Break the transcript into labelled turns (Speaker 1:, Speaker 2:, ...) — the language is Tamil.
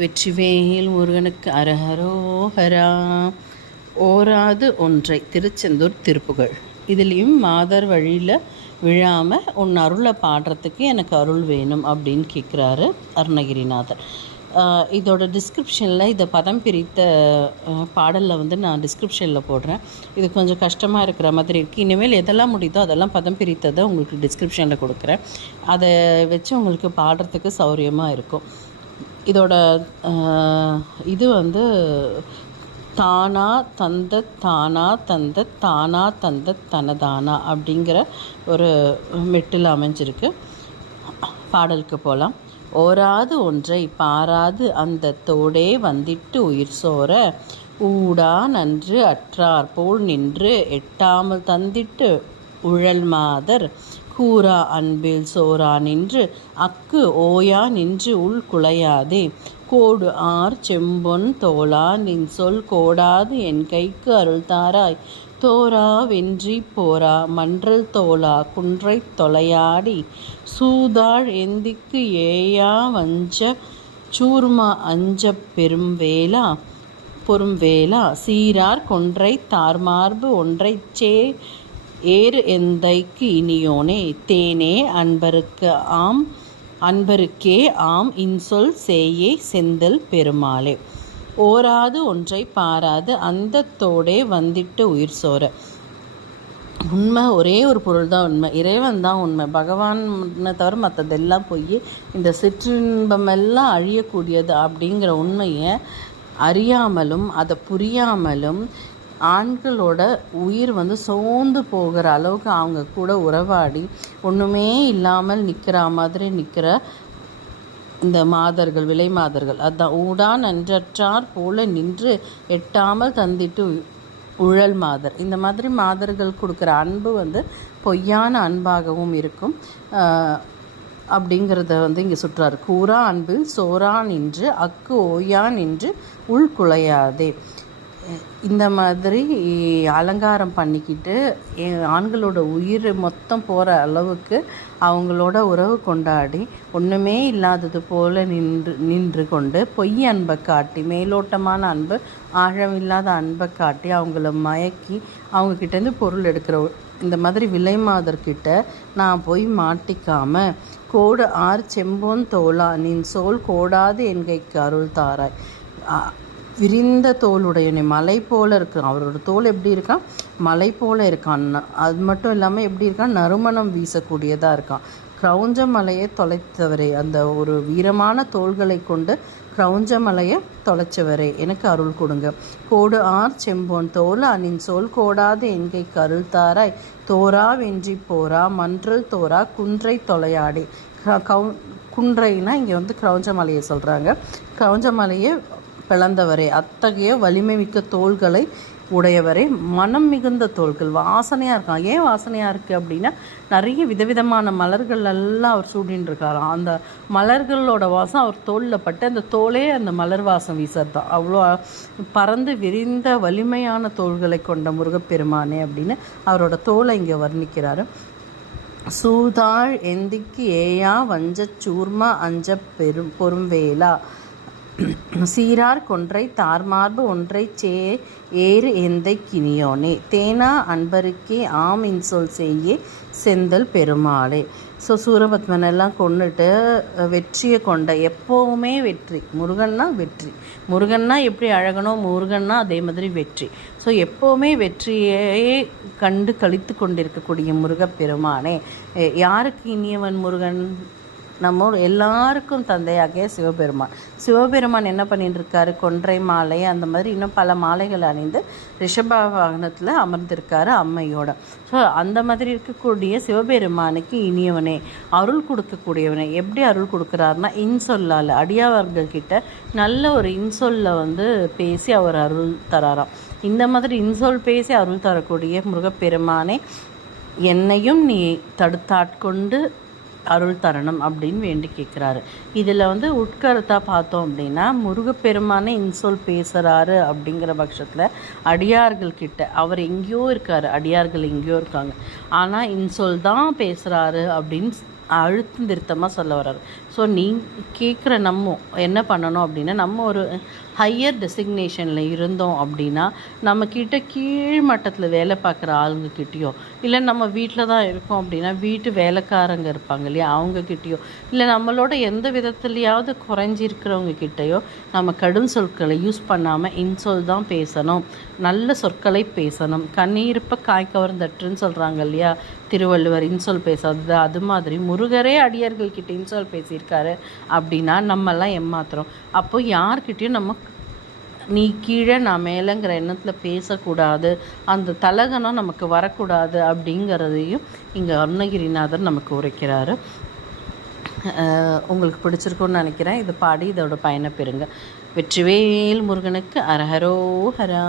Speaker 1: வெற்றிவேல் முருகனுக்கு அரஹரோஹரா. ஓராது ஒன்றை திருச்செந்தூர் திருப்புகழ். இதுலேயும் மாதர் வழியில் விழாமல் உன் அருளை பாடுறதுக்கு எனக்கு அருள் வேணும் அப்படின்னு கேட்குறாரு அருணகிரிநாதர். இதோட டிஸ்கிரிப்ஷனில் இதை பதம் பிரித்த பாடலில் வந்து நான் டிஸ்கிரிப்ஷனில் போடுறேன். இது கொஞ்சம் கஷ்டமாக இருக்கிற மாதிரி இருக்குது இனிமேல் எதெல்லாம் முடியுதோ அதெல்லாம் பதம் பிரித்ததை உங்களுக்கு டிஸ்கிரிப்ஷனில் கொடுக்குறேன். அதை வச்சு உங்களுக்கு பாடுறதுக்கு சௌரியமாக இருக்கும். இதோட இது வந்து தானா தந்த தானா தந்த தானா தந்த தனதானா அப்படிங்கிற ஒரு மெட்டில் அமைஞ்சிருக்கு. பாடலுக்கு போகலாம் ஓராது ஒன்றை பாராது அந்த தோடே வந்திட்டு உயிர் சோர ஊடா நன்று அற்றார் போல் நின்று எட்டாமல் தந்திட்டு உழல் மாதர் கூரா அன்பில் சோரா நின்று அக்கு ஓயா நின்று உள் குலையாதே கோடு ஆர் செம்பொன் தோளா நின் சொல் கோடாது என் கைக்கு அருள் தாராய். தோரா வென்றி போரா மன்றல் தோலா குன்றைத் தொலையாடி. சூதாள் எந்திக்கு ஏயா வஞ்ச சூர்மா அஞ்ச பெரும் வேலா பொறும் வேலா சீரார் கொன்றை தார்மார்பு ஒன்றைச் சே ஏறு எந்தைக்கு இனியோனே தேனே அன்பருக்கு ஆம் அன்பருக்கே ஆம் இன்சொல் சேயே செந்தல் பெருமாளே. ஓராது ஒன்றை பாராது அந்தத்தோடே வந்திட்டு உயிர் சோற உண்மை ஒரே ஒரு பொருள் தான் உண்மை. இறைவன் தான் உண்மை. பகவானை தவிர மற்றதெல்லாம் போய் இந்த சிற்றின்பமெல்லாம் அழியக்கூடியது அப்படிங்கிற உண்மையை அறியாமலும் அதை புரியாமலும் ஆண்களோட உயிர் வந்து சோர்ந்து போகிற அளவுக்கு அவங்க கூட உறவாடி ஒன்றுமே இல்லாமல் நிற்கிற மாதிரி நிற்கிற இந்த மாதர்கள் விலை மாதர்கள். அதான் ஊடா நன்றற்றார் போல நின்று எட்டாமல் தந்திட்டு உழல் மாதர். இந்த மாதிரி மாதர்கள் கொடுக்குற அன்பு வந்து பொய்யான அன்பாகவும் இருக்கும். அப்படிங்கிறத வந்து இங்கே சுற்றார் கூரா அன்பில் சோரா நின்று அக்கு ஓயா நின்று உள் குலையாதே. இந்த மாதிரி அலங்காரம் பண்ணிக்கிட்டு ஆண்களோட உயிர் மொத்தம் போகிற அளவுக்கு அவங்களோட உறவு கொண்டாடி ஒன்றுமே இல்லாதது போல நின்று நின்று கொண்டு பொய் அன்பை காட்டி மேலோட்டமான அன்பு ஆழமில்லாத அன்பை காட்டி அவங்கள மயக்கி அவங்கக்கிட்டேருந்து பொருள் எடுக்கிற இந்த மாதிரி விலை மாதர்கிட்ட நான் போய் மாட்டிக்காமல் கோடு ஆர் செம்பொன் தோலா நின் சோல் கோடாது என்கைக்கு அருள் தாராய். விரிந்த தோலுடையவனை மலை போல் இருக்கான் அவரோட தோல் எப்படி இருக்கான் மலை போல் இருக்கான். அது மட்டும் இல்லாமல் எப்படி இருக்கான் நறுமணம் வீசக்கூடியதாக இருக்கான் கிரௌஞ்ச மலையை தொலைத்தவரே. அந்த ஒரு வீரமான தோள்களை கொண்டு கிரௌஞ்ச மலையை தொலைச்சவரே. எனக்கு அருள் கொடுங்க. கோடு ஆர் செம்பொன். தோல் அணின் சோல் கோடாது எங்கை கருள் தாராய். தோரா வென்றி போரா. மன்றல் தோரா. குன்றை தொலையாடி. க- குன்றைனா இங்கே வந்து கிரௌஞ்ச மலையை சொல்கிறாங்க கிரௌஞ்ச மலையை பிளந்தவரே. அத்தகைய வலிமை மிக்க தோள்களை உடையவரே. மனம் மிகுந்த தோள்கள். வாசனையாக இருக்கான். ஏன் வாசனையாக இருக்குது அப்படின்னா நிறைய விதவிதமான மலர்கள் எல்லாம் அவர் சூடின்னு இருக்காராம் அந்த மலர்களோட வாசம் அவர் தோலில் பட்டு அந்த தோலே அந்த மலர் வாசம் வீசுறது. தான் அவ்வளோ பறந்து விரிந்த வலிமையான தோள்களை கொண்ட முருகப்பெருமானே அப்படின்னு அவரோட தோலை இங்கே வர்ணிக்கிறாரு. சூதாள் எந்திக்கு ஏயா வஞ்ச சூர்மா அஞ்ச பெரும் பொறும்வேலா சீரார் கொன்றை தார்மார்பு ஒன்றைச் சே ஏறு எந்தை கினியோனே. தேனா அன்பருக்கே ஆம் இன்சொல் செய்யே செந்தல் பெருமாளே. ஸோ சூரபத்மனெல்லாம் கொண்டுட்டு வெற்றியை கொண்ட எப்போவுமே வெற்றி. முருகன்னா வெற்றி. முருகன்னா எப்படி அழகனோ முருகன்னா அதே மாதிரி வெற்றி. ஸோ எப்போவுமே வெற்றியே கண்டு கழித்து கொண்டிருக்கக்கூடிய முருகப்பெருமானே யாருக்கு இனியவன் முருகன்? நம்ம எல்லாருக்கும் தந்தையாகிய சிவபெருமான். சிவபெருமான் என்ன பண்ணிட்டு இருக்காரு கொன்றை மாலை அந்த மாதிரி இன்னும் பல மாலைகள் அணிந்து ரிஷப வாகனத்தில் அமர்ந்திருக்காரு அம்மையோட. ஸோ அந்த மாதிரி இருக்கக்கூடிய சிவபெருமானுக்கு இனியவனே அருள் கொடுக்கக்கூடியவனே எப்படி அருள் கொடுக்குறாருன்னா இன்சொல்லால் அடியாவர்கள்கிட்ட நல்ல ஒரு இன்சொல்ல வந்து பேசி அவர் அருள் தராராம். இந்த மாதிரி இன்சொல் பேசி அருள் தரக்கூடிய முருகப்பெருமானே என்னையும் நீ தடுத்தாட்கொண்டு அருள் தரணும் அப்படின்னு வேண்டி கேட்குறாரு இதில் வந்து உட்கருத்தாக பார்த்தோம் அப்படின்னா முருகப்பெருமானே இன்சொல் பேசுகிறாரு அப்படிங்கிற பட்சத்தில் அடியார்கள் கிட்ட அவர் எங்கேயோ இருக்கார் அடியார்கள் எங்கேயோ இருக்காங்க. ஆனால் இன்சொல் தான் பேசுகிறாரு அப்படின்னு அழுத்தம் திருத்தமாக சொல்ல வர்றாரு. ஸோ நீ கேட்குற நம்ம என்ன பண்ணணும் அப்படின்னா நம்ம ஒரு ஹையர் டெசிக்னேஷனில் இருந்தோம் அப்படின்னா நம்மக்கிட்ட கீழ் மட்டத்தில் வேலை பார்க்குற ஆளுங்கக்கிட்டேயோ இல்லை நம்ம வீட்டில் தான் இருக்கோம் அப்படின்னா வீட்டு வேலைக்காரங்க இருப்பாங்க இல்லையா அவங்கக்கிட்டேயோ இல்லை நம்மளோட எந்த விதத்துலையாவது குறைஞ்சிருக்கிறவங்க கிட்டேயோ நம்ம கடும் சொற்களை யூஸ் பண்ணாமல் இன்சொல் தான் பேசணும். நல்ல சொற்களை பேசணும். கண்ணீர்ப்ப காய் கவர்ந்தட்டுன்னு சொல்கிறாங்க இல்லையா திருவள்ளுவர் இன்சொல் பேசாதது அது மாதிரி முருகரே அடியார்கள் இன்சொல் இன்சொல் இருக்காரு அப்படின்னா நம்மெல்லாம் ஏமாத்துறோம். அப்போ யார்கிட்டயும் நம்ம நீ கீழே நான் மேலேங்கிற எண்ணத்தில் பேசக்கூடாது. அந்த தலகனம் நமக்கு வரக்கூடாது அப்படிங்கிறதையும் இங்கே அருணகிரிநாதர் நமக்கு உரைக்கிறாரு. உங்களுக்கு பிடிச்சிருக்கும்னு நினைக்கிறேன். இது பாடி இதோட பயனை பெறுங்க. வெற்றிவேல் முருகனுக்கு அரஹரோ ஹரா